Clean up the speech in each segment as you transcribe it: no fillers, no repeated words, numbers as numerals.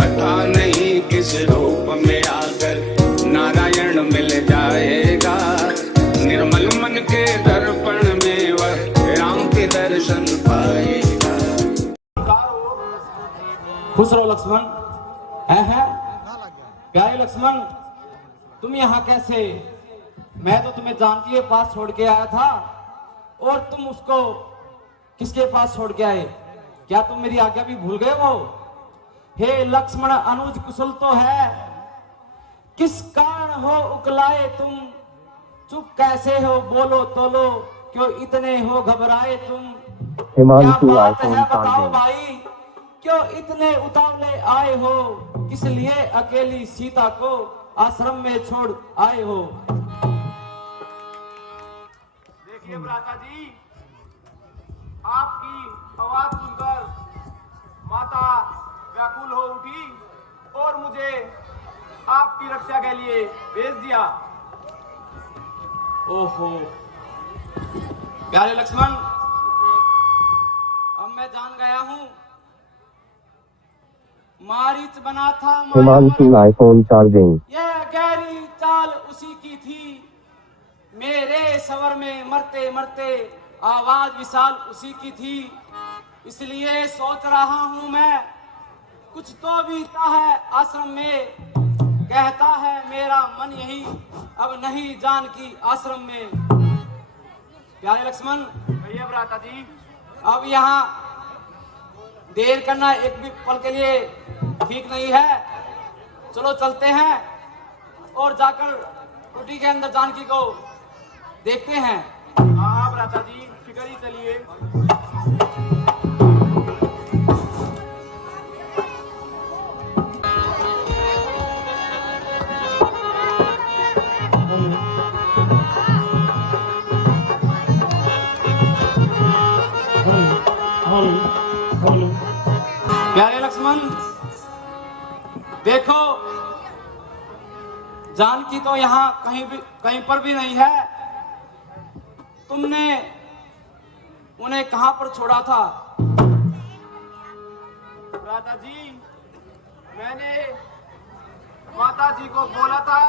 पता नहीं किस रूप में आकर नारायण मिल जाएगा। निर्मल मन के दर्पण में वह राम के दर्शन पाएगा। खुश रहो लक्ष्मण। है प्यारे लक्ष्मण, तुम यहाँ कैसे? मैं तो तुम्हें जानकी के पास छोड़ के आया था और तुम उसको किसके पास छोड़ के आए? क्या तुम मेरी आज्ञा भी भूल गए हो? हे लक्ष्मण, अनुज कुशल तो है, किस कारण हो उकलाए तुम? चुप कैसे हो, बोलो तोलो, क्यों इतने हो घबराए तुम? क्या बात है बताओ भाई, क्यों इतने उतावले आए हो? किस लिए अकेली सीता को आश्रम में छोड़ आए हो? देखिए भ्राता जी, आपकी आवाज सुनकर माता व्याकुल हो उठी और मुझे आपकी रक्षा के लिए भेज दिया। ओहो प्यारे लक्ष्मण, अब मैं जान गया हूं, मारीच बना था iPhone charging। यह गहरी चाल उसी की थी, मेरे सवर में मरते मरते आवाज विशाल उसी की थी। इसलिए सोच रहा हूं मैं, कुछ तो बीता है आश्रम में, कहता है मेरा मन यही, अब नहीं जानकी आश्रम में। प्यारे लक्ष्मण, भैया भ्राता जी, अब यहाँ देर करना एक भी पल के लिए ठीक नहीं है। चलो चलते हैं और जाकर कुटी के अंदर जानकी को देखते हैं। हाँ भ्राता जी, फिक्र ही चलिए। प्यारे लक्ष्मण, देखो जानकी तो यहाँ कहीं पर भी नहीं है। तुमने उन्हें कहां पर छोड़ा था? भ्राता जी, मैंने माता जी को बोला था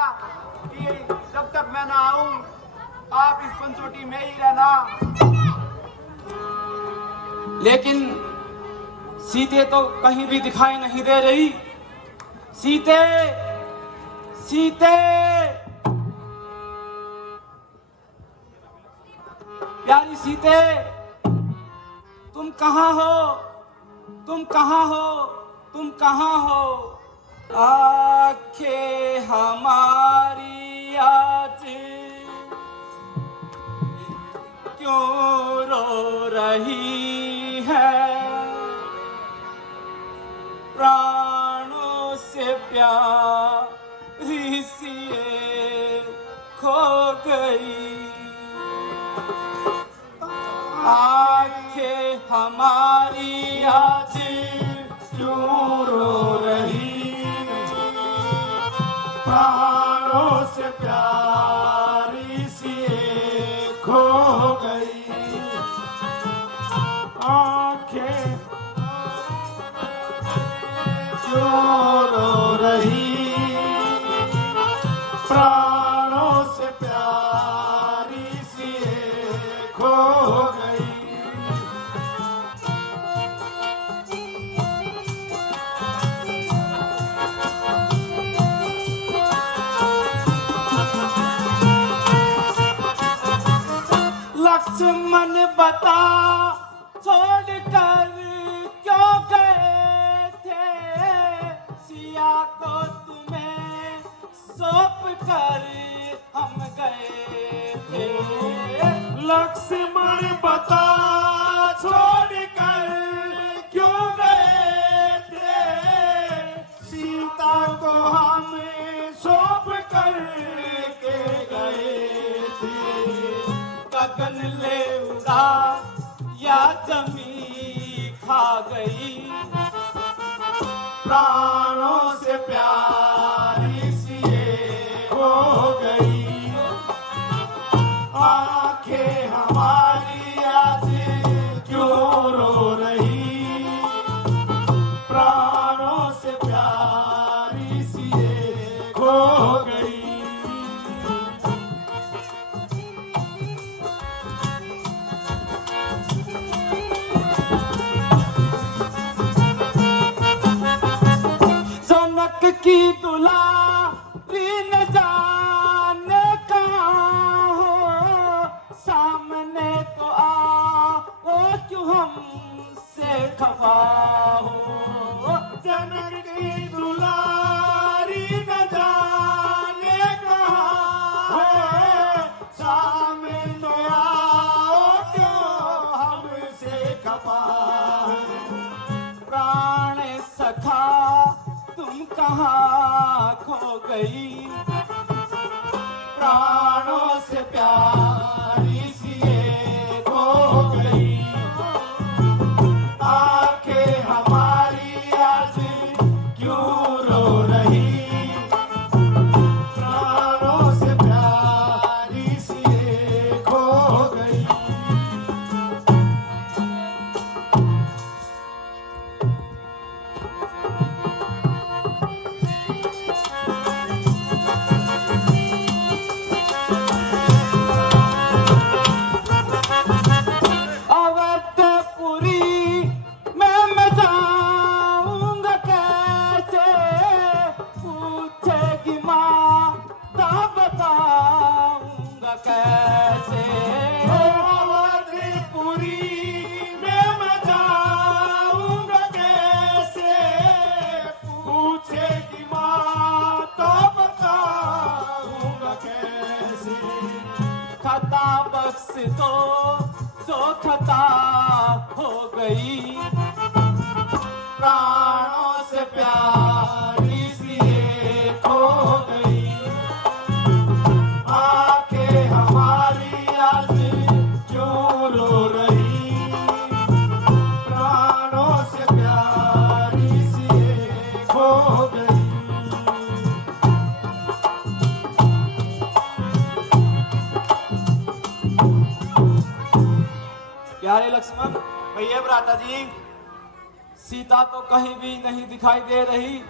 कि जब तक मैं ना आऊं आप इस पंचवटी में ही रहना। लेकिन सीते तो कहीं भी दिखाई नहीं दे रही। सीते, सीते, प्यारी सीते, तुम कहाँ हो? तुम कहाँ हो? तुम कहाँ हो? आंखें हमारी आज क्यों रो रही है? प्राणों से प्यारी सी खो गई। आंखें हमारी आज क्यों रो रही? प्राणों से प्यारी सी खो गई। आंखें क्यों रो रही? प्राणों से प्यारी सी खो गई। लक्ष्मण बता, छोड़कर क्यों गए थे? सिया को तुम्हें सौंप कर हम गए थे। लक्ष्मण बता, छोड़कर क्यों गए थे? सीता को हम सौंप कर के गए थे। गगन ले उड़ा या जमी खा गई? प्राणों से प्यारी सी हो गई। आंखें हमारी आज क्यों रो रही? प्राणों से प्यार ये खो गई। जनक की दुलारी न जाने कहाँ हो, सामने तो आओ क्यों हमसे खफा हो। जनक की दुलारी न जाने कहाँ है, सामने तो आओ क्यों हमसे खफा है। प्राण सखा तुम कहाँ खो गई, प्राणों से प्यारी सी ये खो गई। आंखें हमारी आज क्यों रो रही, प्राणों से प्यारी सी ये खो गई। अवधपुरी मैं जाऊंगा कैसे, पूछेगी माँ तब बताऊंगा कैसे। अवधपुरी में मैं जाऊंगा कैसे, पूछेगी माँ तो बताऊंगा कैसे। खता बख्श दो जो खता हो गई, प्राणों से प्यारी सी ये खो गई। आंखें हमारी आज क्यों रो रही, प्राणों से प्यारी सी ये खो गई। प्यारे लक्ष्मण, भैया भ्राता जी, सीता तो कहीं भी नहीं दिखाई दे रही,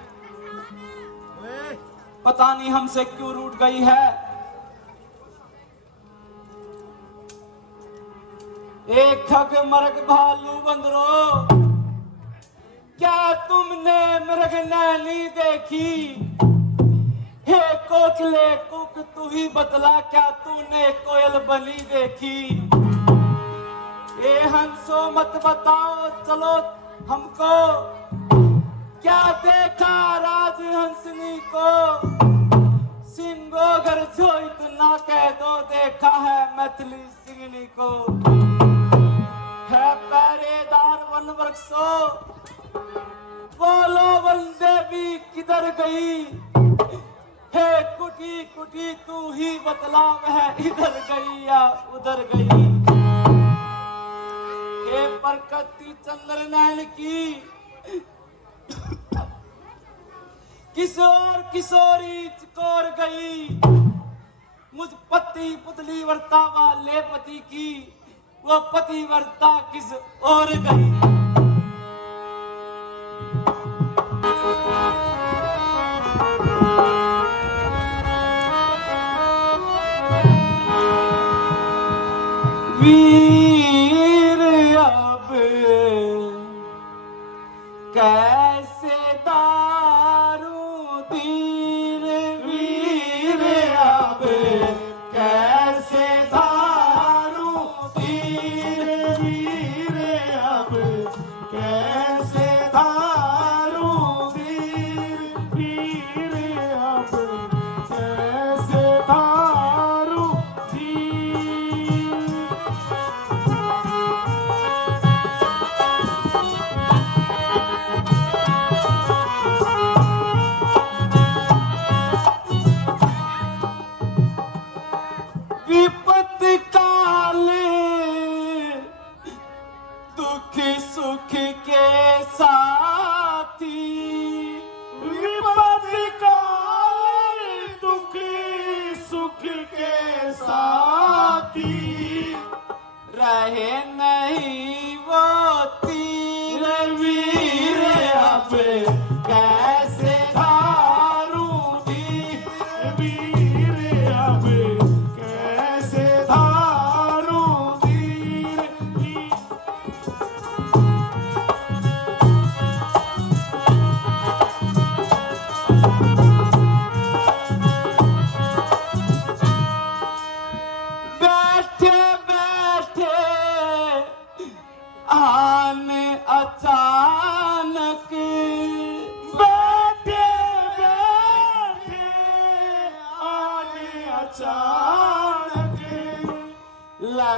पता नहीं हमसे क्यों रूठ गई है। एक खग मरग भालू बंदरो, क्या तुमने मृग नैनी देखी। हे कोकिले कुक तू ही बतला, क्या तूने कोयल बनी देखी। ए हंसो मत बताओ चलो हमको, क्या देखा राज हंसनी को। सिंगो घर छो इतना कह दो, देखा है मैथिली सिंगनी को। है पहरेदार वन वृक्षो, बोलो वन देवी किधर गई। हे कुटी कुटी तू ही बतला, वह इधर गई या उधर गई। हे परकती चंद्र नैन की, किशोर किशोरी चिकोर गई। मुझ पति पुतली वर्ता वाले पति की, वो पति वर्ता किस और गई। वीर अब कैसे दारू दीर, वीर अब कैसे दारू दीर, वीर अब कैसे दारू दीर, वीर अब कैसे दारू दीर।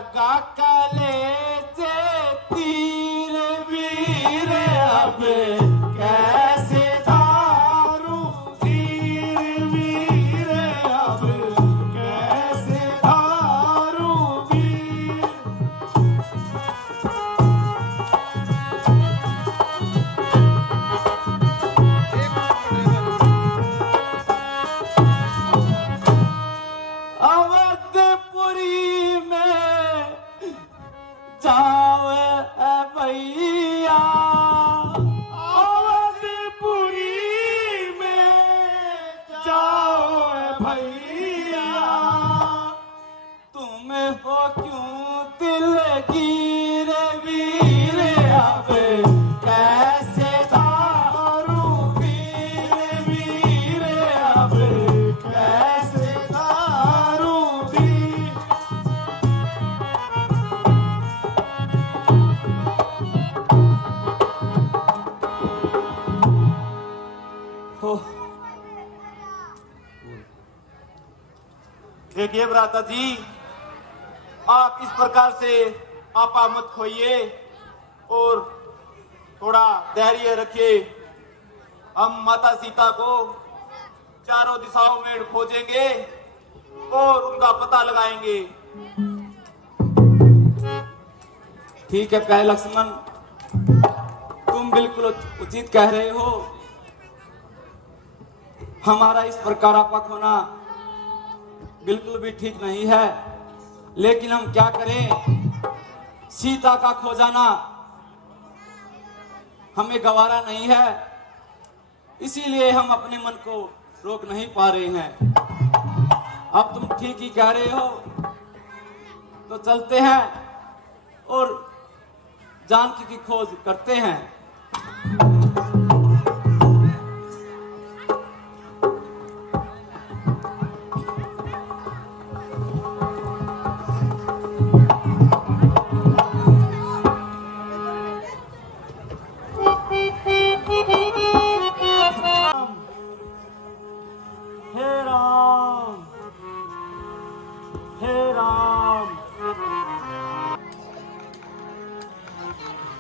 लगा कलेजे तीर वीर अब कैसे धारू तीर वीर अब कैसे धारू वीर। अवधपुरी में जाओ भैया, अवधपुरी में जाओ भैया, तुम हो क्यों दिलगीर वीर अब कैसे दारू वीर वीर अब कैसे दारू वीर। हो देखिए भ्राता जी, आप इस प्रकार से आपा मत खोइए और थोड़ा धैर्य रखिए। हम माता सीता को चारों दिशाओं में खोजेंगे और उनका पता लगाएंगे। ठीक है प्यारे लक्ष्मण, तुम बिल्कुल उचित कह रहे हो। हमारा इस प्रकार आपा खोना बिल्कुल भी ठीक नहीं है, लेकिन हम क्या करें, सीता का खो जाना हमें गवारा नहीं है, इसीलिए हम अपने मन को रोक नहीं पा रहे हैं। अब तुम ठीक ही कह रहे हो, तो चलते हैं और जानकी की खोज करते हैं। हे राम, हे राम,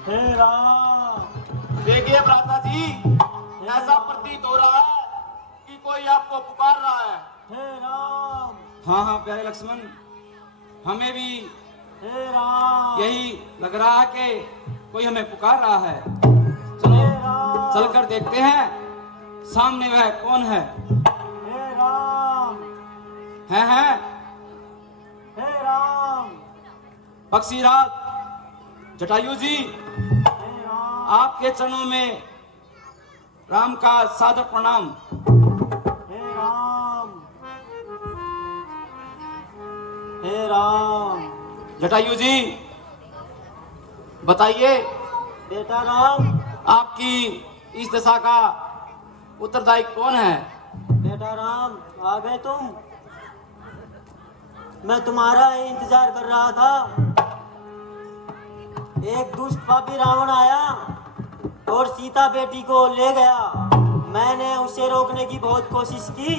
हे राम। देखिए भ्राता जी, ऐसा प्रतीत हो रहा है कि कोई आपको पुकार रहा है। हे राम। हाँ हाँ प्यारे लक्ष्मण, हमें भी हे राम, यही लग रहा है कि कोई हमें पुकार रहा है। चलो हे राम, चलकर देखते हैं सामने वह कौन है। हे राम, है हे राम, पक्षीराज जटायु जी, हे राम, आपके चरणों में राम का सादर प्रणाम। हे राम, हे राम। जटायु जी बताइए, बेटा राम, आपकी इस दशा का उत्तरदायी कौन है? बेटा राम, आ गए तुम? मैं तुम्हारा ही इंतजार कर रहा था। एक दुष्ट पापी रावण आया और सीता बेटी को ले गया। मैंने उसे रोकने की बहुत कोशिश की,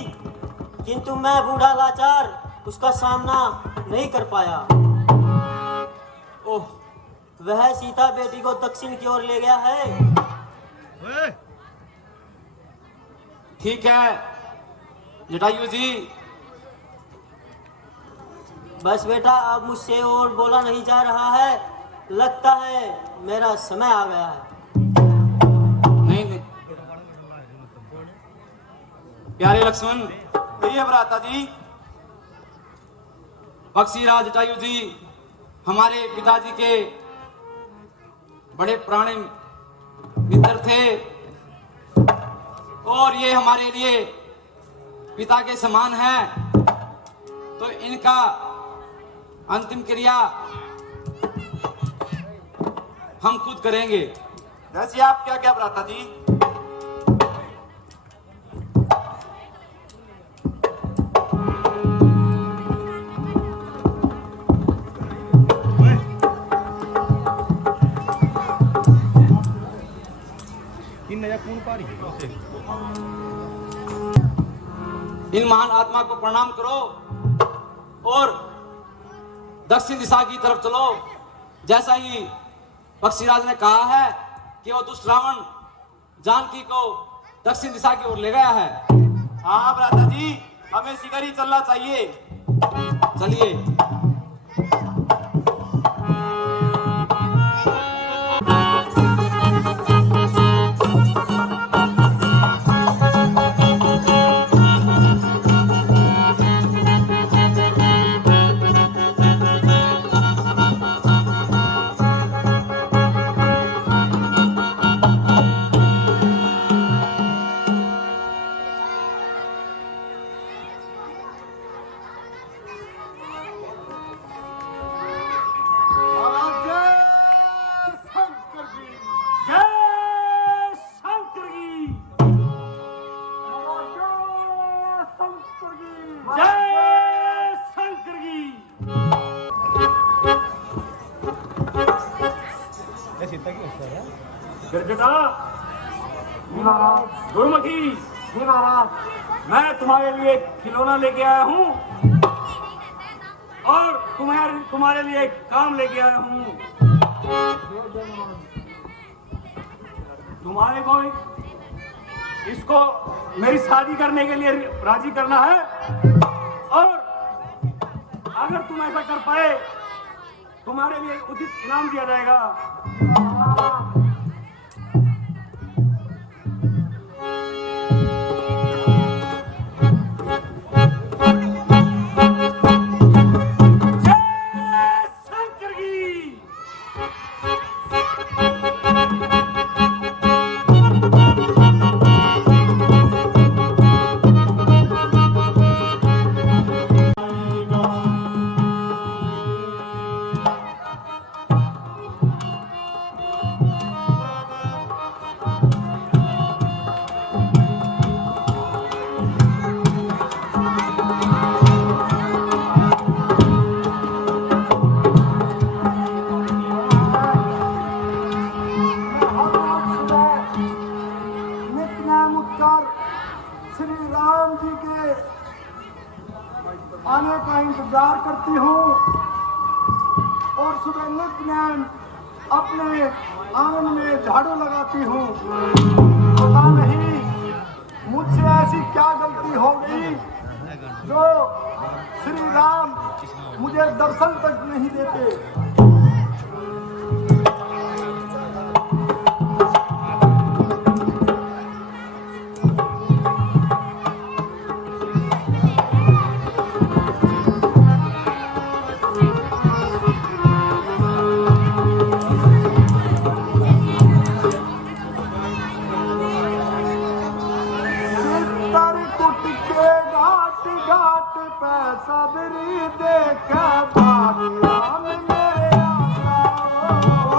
किंतु मैं बूढ़ा लाचार उसका सामना नहीं कर पाया। ओह, वह सीता बेटी को दक्षिण की ओर ले गया है। ठीक है जटायु जी, बस बेटा, अब मुझसे और बोला नहीं जा रहा है। लगता है मेरा समय आ गया है। नहीं प्यारे लक्ष्मण, ये भ्राता जी, पक्षीराज जटायु जी हमारे पिताजी के बड़े पुराने मित्र थे और ये हमारे लिए पिता के समान हैं, तो इनका अंतिम क्रिया हम खुद करेंगे। वैसे आप क्या क्या भ्राता जी? इन महान आत्मा को प्रणाम करो और दक्षिण दिशा की तरफ चलो, जैसा ही पक्षीराज ने कहा है कि वो दुष्ट रावण जानकी को दक्षिण दिशा की ओर ले गया है। हाँ भ्राता जी, हमें शीघ्र ही चलना चाहिए। चलिए। गुरुमुखी, मैं तुम्हारे लिए एक खिलौना लेके आया हूँ और तुम्हारे लिए एक काम लेके आया हूँ। तुम्हारे को इसको मेरी शादी करने के लिए राजी करना है और अगर तुम ऐसा कर पाए तुम्हारे लिए उचित इनाम दिया जाएगा। श्री राम जी के आने का इंतजार करती हूँ और सुबह नित्य नैन अपने आंगन में झाड़ू लगाती हूँ। पता नहीं मुझसे ऐसी क्या गलती हो गई जो श्री राम मुझे दर्शन तक नहीं देते। घाट पे सबरी देख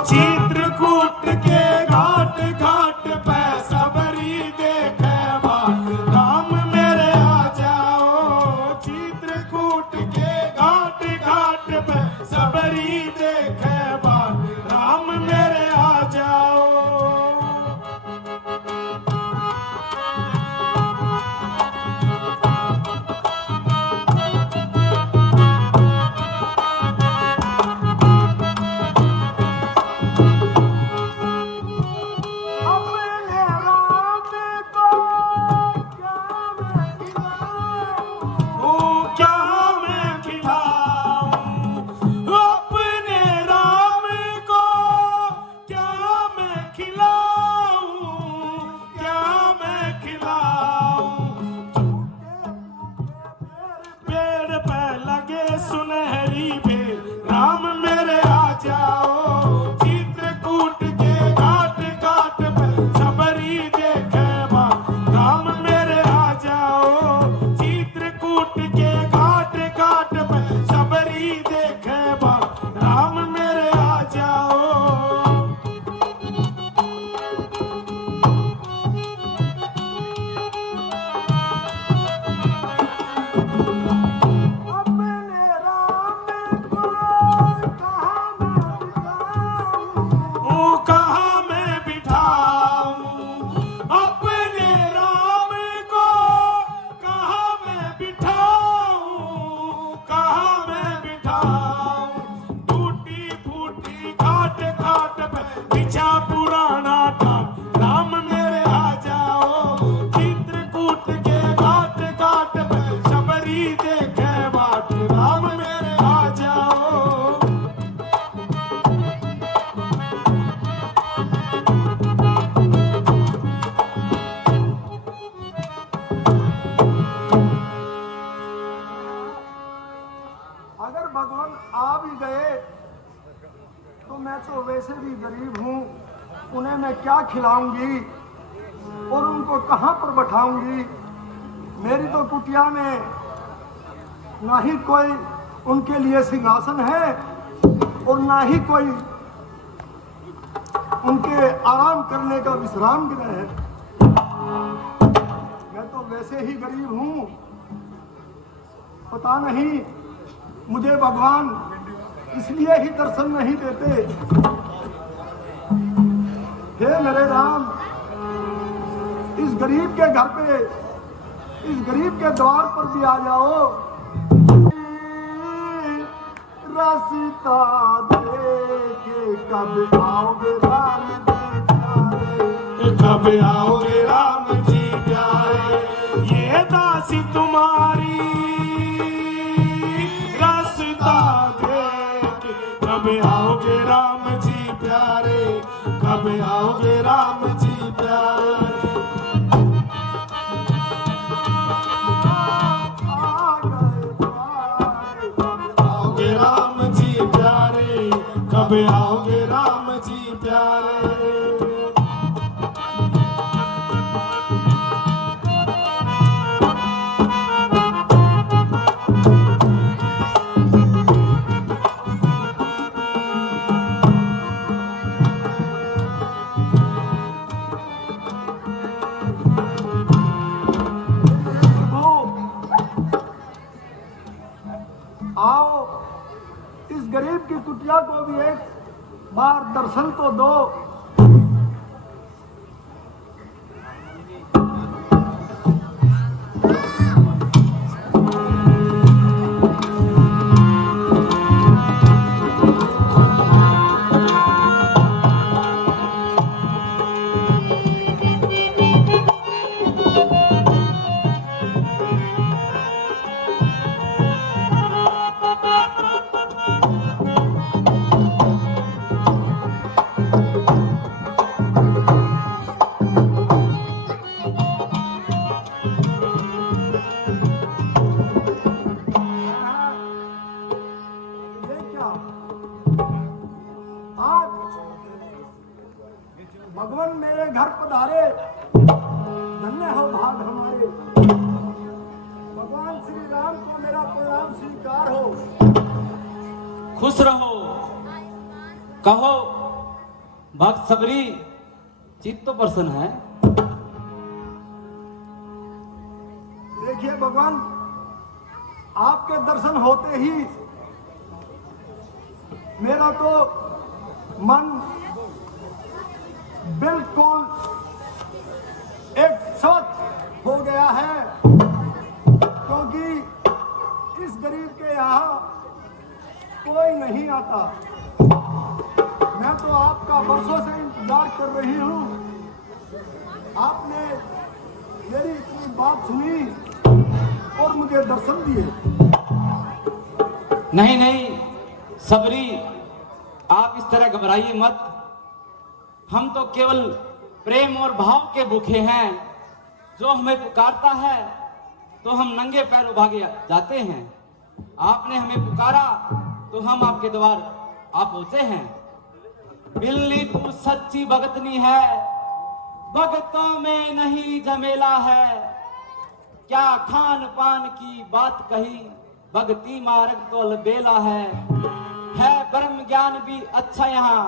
चित्रकूट के घाट घाट पे सबरी देख बाट राम मेरे आ जाओ। चित्रकूट के घाट घाट पे सबरी देख बाट राम मेरे आ जाओ। मैं तो वैसे भी गरीब हूँ, उन्हें मैं क्या खिलाऊंगी और उनको कहाँ पर बैठाऊंगी। मेरी तो कुटिया में ना ही कोई उनके लिए सिंहासन है और ना ही कोई उनके आराम करने का विश्राम गृह है। मैं तो वैसे ही गरीब हूँ, पता नहीं मुझे भगवान इसलिए ही दर्शन नहीं देते। हे मेरे राम, इस गरीब के घर पे, इस गरीब के द्वार पर भी आ जाओ। रास्ता देके कब आओगे राम जी प्यारे, कब आओगे राम जी प्यारे, ये दासी तुम्हारी रास्ता देके कब आओगे राम जी प्यारे, कब आओगे राम जी प्यारे। कब आओगे राम जी प्यारे। आओ, इस गरीब की कुटिया को भी एक बार दर्शन तो दो। भगवान मेरे घर पधारे, धन्य हो भाग हमारे। भगवान श्री राम को मेरा प्रणाम स्वीकार हो। खुश रहो, कहो भक्त सबरी चित्त तो प्रसन्न है। देखिए भगवान, आपके दर्शन होते ही मेरा तो मन बिल्कुल एक स्वच्छ हो गया है, क्योंकि इस गरीब के यहाँ कोई नहीं आता। मैं तो आपका वर्षों से इंतजार कर रही हूँ। आपने मेरी इतनी बात सुनी और मुझे दर्शन दिए। नहीं नहीं सबरी, आप इस तरह घबराइए मत। हम तो केवल प्रेम और भाव के भूखे हैं। जो हमें पुकारता है तो हम नंगे पैरों भागे जाते हैं। आपने हमें पुकारा तो हम आपके द्वार आ पहुंचे हैं। बिल्ली तू सच्ची भगतनी है, भगतों में नहीं झमेला है। क्या खान पान की बात कही, भक्ति मार्ग तो अलबेला है ब्रह्म ज्ञान भी अच्छा यहाँ,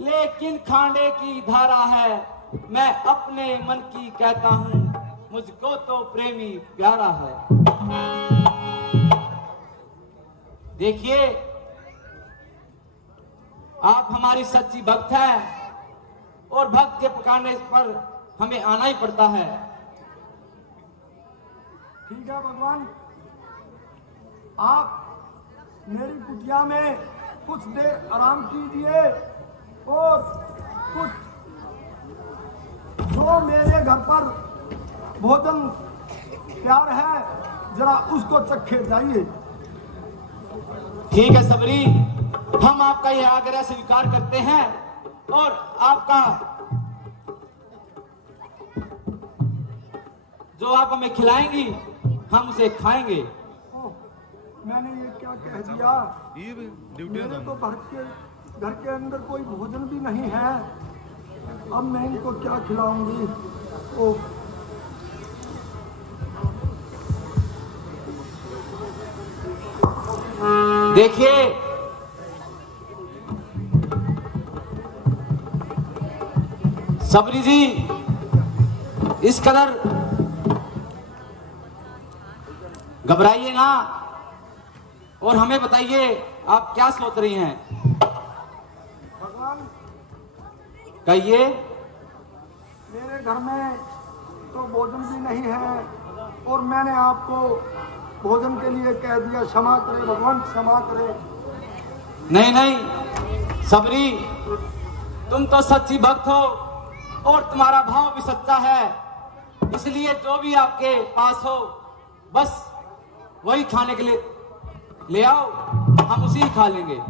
लेकिन खाने की धारा है। मैं अपने मन की कहता हूँ, मुझको तो प्रेमी प्यारा है। देखिए, आप हमारी सच्ची भक्त हैं और भक्त के पुकारने पर हमें आना ही पड़ता है। ठीक है भगवान, आप मेरी कुटिया में कुछ देर आराम कीजिए और कुछ जो मेरे घर पर भोजन तैयार है जरा उसको चखे जाइए। ठीक है सबरी, हम आपका यह आग्रह स्वीकार करते हैं और आपका जो आप हमें खिलाएंगी हम उसे खाएंगे। मैंने ये क्या कह दिया? मेरे तो भक्त के घर के अंदर कोई भोजन भी नहीं है। अब मैं इनको क्या खिलाऊंगी? ओ देखिए, सबरी जी, इस कदर घबराइए ना और हमें बताइए आप क्या सोच रही हैं। भगवान, कहिए। मेरे घर में तो भोजन भी नहीं है और मैंने आपको भोजन के लिए कह दिया। क्षमा करे भगवान, क्षमा करे। नहीं नहीं सबरी, तुम तो सच्ची भक्त हो और तुम्हारा भाव भी सच्चा है, इसलिए जो भी आपके पास हो बस वही खाने के लिए ले आओ, हम उसी ही खा लेंगे।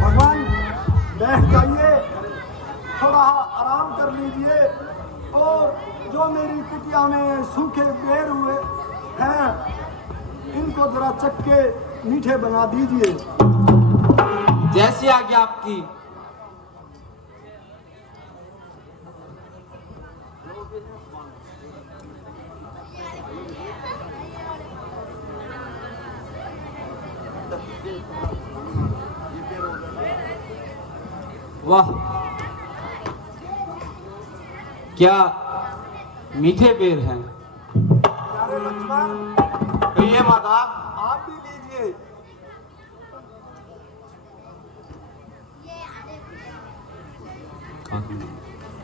भगवान, बैठ जाइए, थोड़ा आराम कर लीजिए और जो मेरी कुटिया में सूखे बेर हुए हैं इनको जरा चख के मीठे बना दीजिए। जैसी आज्ञा आपकी। वाह, क्या मीठे बेर हैं। प्यारे लक्ष्मण, कहिए माता। आप भी लीजिए।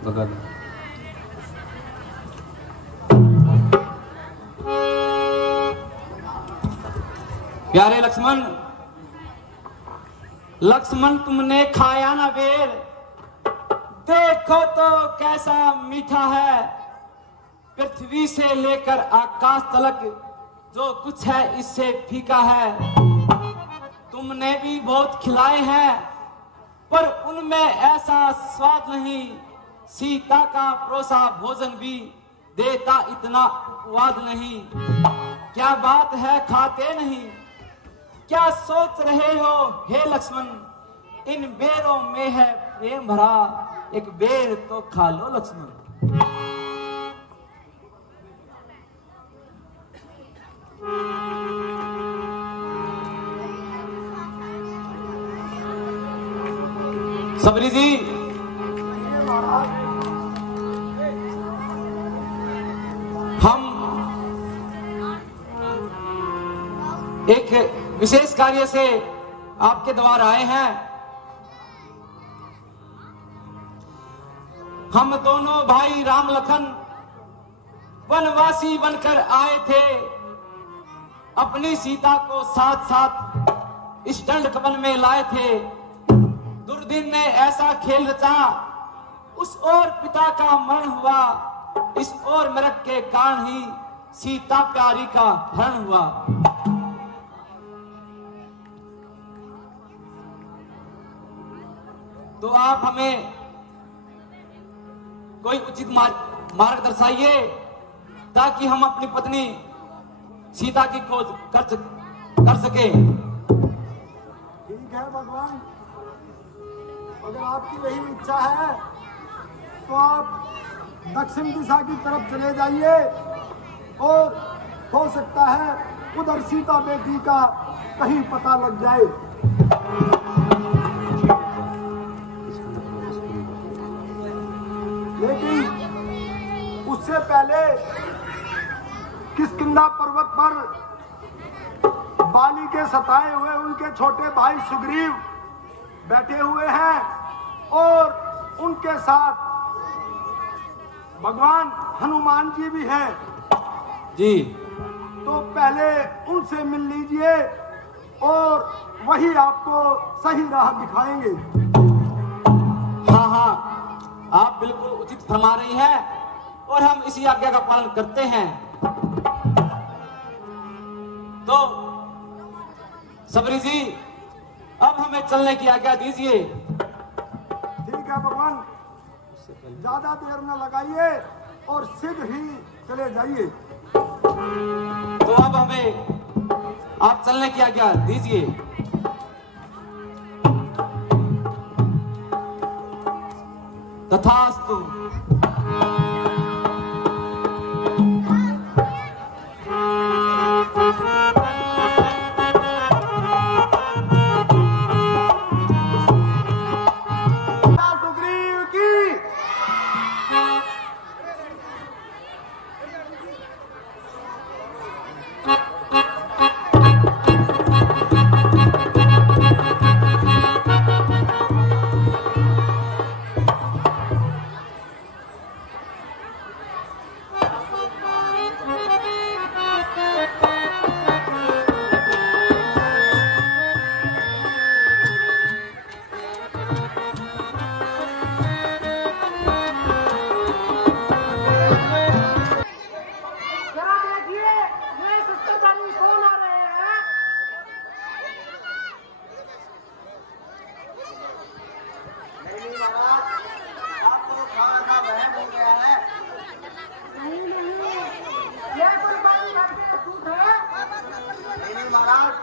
लगा दो। प्यारे लक्ष्मण, लक्ष्मण तुमने खाया ना बेर, देखो तो कैसा मीठा है। पृथ्वी से लेकर आकाश तलक जो कुछ है इससे फीका है। तुमने भी बहुत खिलाए हैं पर उनमें ऐसा स्वाद नहीं। सीता का परोसा भोजन भी देता इतना उपवाद नहीं। क्या बात है खाते नहीं, क्या सोच रहे हो हे लक्ष्मण। इन बेरों में है प्रेम भरा, एक बेर तो खा लो लक्ष्मण। सबरी जी, हम एक विशेष कार्य से आपके द्वार आए हैं। हम दोनों भाई राम लखन वनवासी बनकर आए थे। अपनी सीता को साथ साथ इस दंड कवन में लाए थे। दुर्दिन ने ऐसा खेल रचा, उस ओर पिता का मरण हुआ, इस ओर मृग के कारण ही सीता प्यारी का हरण हुआ। तो आप हमें कोई उचित मार्ग दर्शाइए ताकि हम अपनी पत्नी सीता की खोज कर सके। ठीक है भगवान, अगर आपकी यही इच्छा है तो आप दक्षिण दिशा की तरफ चले जाइए और हो सकता है उधर सीता बेटी का कहीं पता लग जाए। लेकिन उससे पहले किष्किंधा पर्वत पर बाली के सताए हुए उनके छोटे भाई सुग्रीव बैठे हुए हैं और उनके साथ भगवान हनुमान जी भी हैं जी। तो पहले उनसे मिल लीजिए और वही आपको सही राह दिखाएंगे। हाँ हाँ, आप बिल्कुल उचित फरमा रही हैं और हम इसी आज्ञा का पालन करते हैं। तो सबरी जी अब हमें चलने की आज्ञा दीजिए। ठीक है भगवान, ज्यादा देर न लगाइए और शीघ्र ही चले जाइए। तो अब हमें आप चलने की आज्ञा दीजिए। तथास्तु। सुग्रीव की जरा देखिए ये सस्ते पानी कौन आ रहे हैं। नहीं महाराज, आपको खाना वहम हो गया है। नहीं नहीं, ये कोई बात लड़के झूठ है। नहीं महाराज,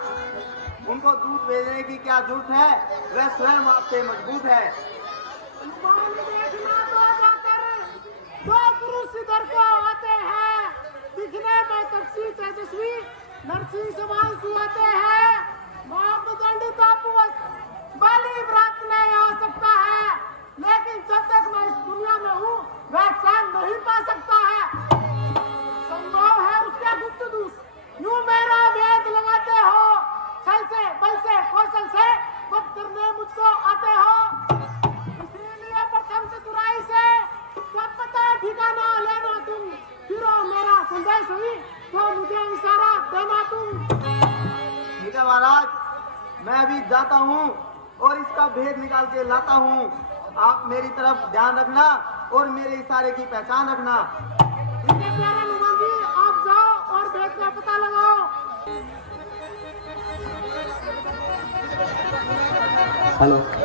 उनको दूध भेजने की क्या जरूरत है, वह स्वयं आपसे मजबूत है। पानी देखना तो जाकर दो पुरुष इधर को आते हैं, दिखने में तपसी तेजस्वी नरसिंह समान सुहाते हैं। मापदंड तापवश बलि व्रत नहीं आ सकता है, लेकिन जब तक मैं इस दुनिया में हूँ वह स्थान नहीं पा सकता है। संभव है उसके गुप्त दूत यूं मेरा वेद लगाते हो, छल से बल से कौशल से वक्त करने मुझको आते हो। इसीलिए प्रथम चतुराई से जब पता ठिकाना लेना तुम, फिर मेरा संदेश हुई तो मुझे इशारा देना तुम। ठीक है महाराज, मैं अभी जाता हूँ और इसका भेद निकाल के लाता हूँ। आप मेरी तरफ ध्यान रखना और मेरे इशारे की पहचान रखना। ठीक है प्यारे हनुमान जी, आप जाओ और भेद का पता लगाओ। हेलो।